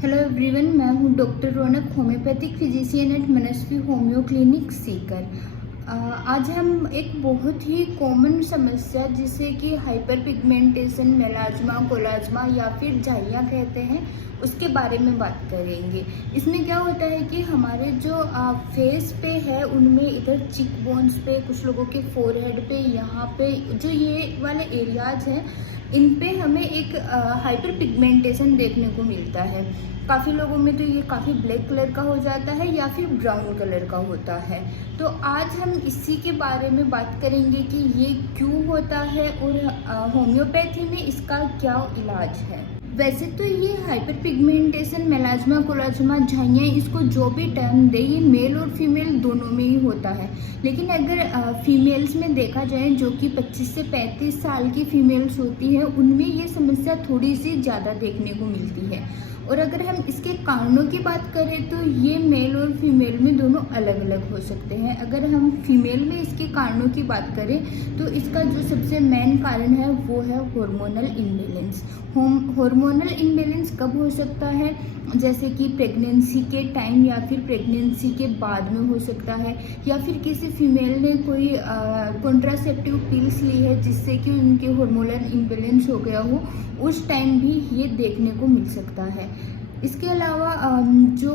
Hello everyone, मैं हूं doctor रौनक, homeopathic physician eight मनस्वी homeo clinic Sikar. आज हम एक बहुत ही कॉमन समस्या जिसे कि हाइपर पिगमेंटेशन, मेलाज्मा, कोलाज्मा या फिर झाइयाँ कहते हैं, उसके बारे में बात करेंगे। इसमें क्या होता है कि हमारे जो फेस पे है उनमें इधर चिक बोन्स पे, कुछ लोगों के फोरहेड पे, यहाँ पे जो ये वाले एरियाज हैं इन पे हमें एक हाइपर पिगमेंटेशन देखने को मिलता है। काफ़ी लोगों में तो ये काफ़ी ब्लैक कलर का हो जाता है या फिर ब्राउन कलर का होता है। तो आज हम इसी के बारे में बात करेंगे कि ये क्यों होता है और होम्योपैथी में इसका क्या इलाज है। वैसे तो ये हाइपर पिगमेंटेशन, मेलाज्मा, कोलाज्मा, झाइयाँ, इसको जो भी टर्म दे, ये मेल और फीमेल दोनों में ही होता है। लेकिन अगर फीमेल्स में देखा जाए, जो कि 25 से 35 साल की फीमेल्स होती है, उनमें ये समस्या थोड़ी सी ज़्यादा देखने को मिलती है। और अगर हम इसके कारणों की बात करें तो ये मेल और फीमेल में दोनों अलग अलग हो सकते हैं। अगर हम फीमेल में इसके कारणों की बात करें तो इसका जो सबसे मेन कारण है वो है हार्मोनल इम्बैलेंस। हार्मोनल इम्बैलेंस कब हो सकता है? जैसे कि प्रेगनेंसी के टाइम या फिर प्रेगनेंसी के बाद में हो सकता है, या फिर किसी फीमेल ने कोई कॉन्ट्रासेप्टिव पिल्स ली है जिससे कि उनके हार्मोनल इम्बैलेंस हो गया हो, उस टाइम भी ये देखने को मिल सकता है। इसके अलावा जो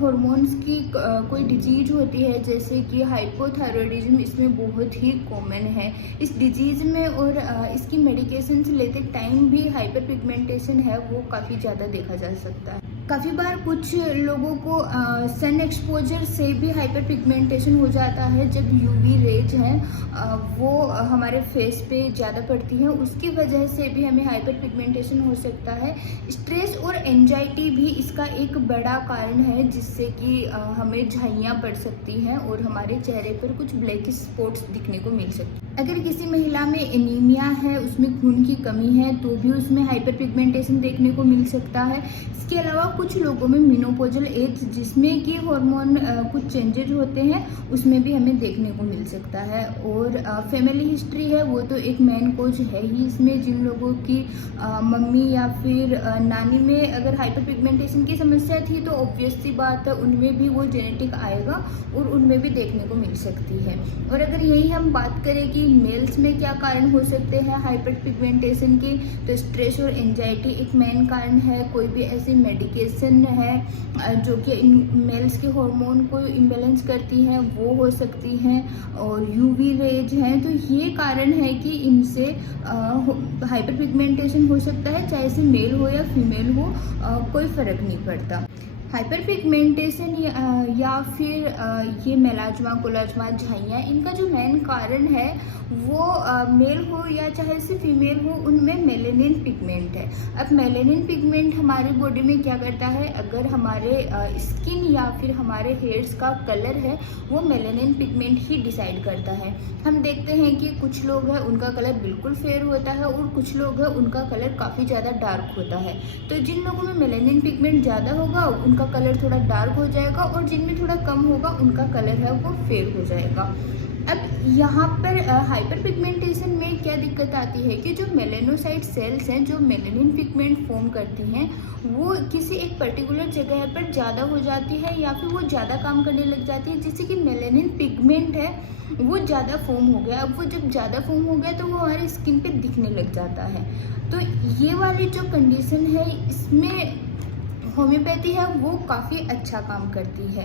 हॉर्मोन्स की कोई डिजीज होती है जैसे कि हाइपोथायरॉयडिज्म, इसमें बहुत ही कॉमन है। इस डिजीज में और इसकी मेडिकेशंस लेते टाइम भी हाइपर पिगमेंटेशन है वो काफ़ी ज़्यादा देखा जा सकता है। काफ़ी बार कुछ लोगों को सन एक्सपोजर से भी हाइपर पिगमेंटेशन हो जाता है। जब यूवी रेज हैं वो हमारे फेस पे ज़्यादा पड़ती हैं, उसकी वजह से भी हमें हाइपर पिगमेंटेशन हो सकता है। स्ट्रेस और एंजाइटी भी इसका एक बड़ा कारण है जिससे कि हमें झाइयाँ पड़ सकती हैं और हमारे चेहरे पर कुछ ब्लैक स्पॉट्स दिखने को मिल सकते हैं। अगर किसी महिला में एनीमिया है, उसमें खून की कमी है, तो भी उसमें हाइपर पिगमेंटेशन देखने को मिल सकता है। इसके अलावा कुछ लोगों में मेनोपॉजल एज, जिसमें कि हार्मोन कुछ चेंजेज होते हैं, उसमें भी हमें देखने को मिल सकता है। और फैमिली हिस्ट्री है वो तो एक मेन कोज है ही इसमें। जिन लोगों की मम्मी या फिर नानी में अगर हाइपर पिगमेंटेशन की समस्या थी तो ऑब्वियस सी बात है उनमें भी वो जेनेटिक आएगा और उनमें भी देखने को मिल सकती है। और अगर यही हम बात करें कि मेल्स में क्या कारण हो सकते हैं हाइपर पिगमेंटेशन की, तो स्ट्रेस और एंजाइटी एक मेन कारण है। कोई भी ऐसी मेडिकेशन है जो कि मेल्स के हार्मोन को इम्बैलेंस करती हैं वो हो सकती हैं, और यूवी रेज हैं, तो ये कारण है कि इनसे हाइपर पिगमेंटेशन हो सकता है। चाहे से मेल हो या फीमेल हो, कोई फर्क नहीं पड़ता। हाइपर पिगमेंटेशन या फिर ये मेलाज्मा, कोलाज्मा, झाइयाँ, इनका जो मेन कारण है वो मेल हो या चाहे से फीमेल हो, उनमें मेलेनिन पिगमेंट है। अब मेलेनिन पिगमेंट हमारी बॉडी में क्या करता है? अगर हमारे स्किन या फिर हमारे हेयर्स का कलर है वो मेलेनिन पिगमेंट ही डिसाइड करता है। हम देखते हैं कि कुछ लोग हैं उनका कलर बिल्कुल फेयर होता है और कुछ लोग हैं उनका कलर काफ़ी ज़्यादा डार्क होता है। तो जिन लोगों में मेलेनिन पिगमेंट ज़्यादा होगा उनका कलर थोड़ा डार्क हो जाएगा, और जिनमें थोड़ा कम होगा उनका कलर है वो फेयर हो जाएगा। अब यहाँ पर हाइपर पिगमेंटेशन में क्या दिक्कत आती है कि जो मेलेनोसाइट सेल्स हैं जो मेलेनिन पिगमेंट फॉर्म करती हैं वो किसी एक पर्टिकुलर जगह पर ज़्यादा हो जाती है या फिर वो ज़्यादा काम करने लग जाती है, जिससे कि मेलेनिन पिगमेंट है वो ज़्यादा फॉर्म हो गया। अब वो जब ज़्यादा फॉर्म हो गया तो वो हमारी स्किन पे दिखने लग जाता है। तो ये वाली जो कंडीशन है इसमें होम्योपैथी है वो काफ़ी अच्छा काम करती है।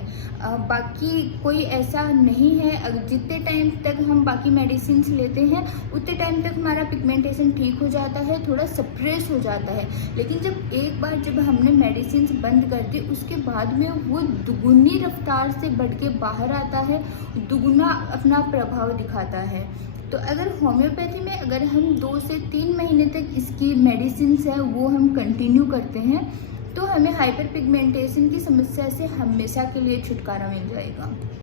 बाकी कोई ऐसा नहीं है, जितने टाइम तक हम बाकी मेडिसिन लेते हैं उतने टाइम तक हमारा पिगमेंटेशन ठीक हो जाता है, थोड़ा सप्रेस हो जाता है। लेकिन जब हमने मेडिसिन बंद कर दी उसके बाद में वो दुगुनी रफ्तार से बढ़ के बाहर आता है, दुगुना अपना प्रभाव दिखाता है। तो अगर होम्योपैथी में अगर हम 2 से 3 महीने तक इसकी मेडिसिन है वो हम कंटिन्यू करते हैं तो हमें हाइपर पिगमेंटेशन की समस्या से हमेशा के लिए छुटकारा मिल जाएगा।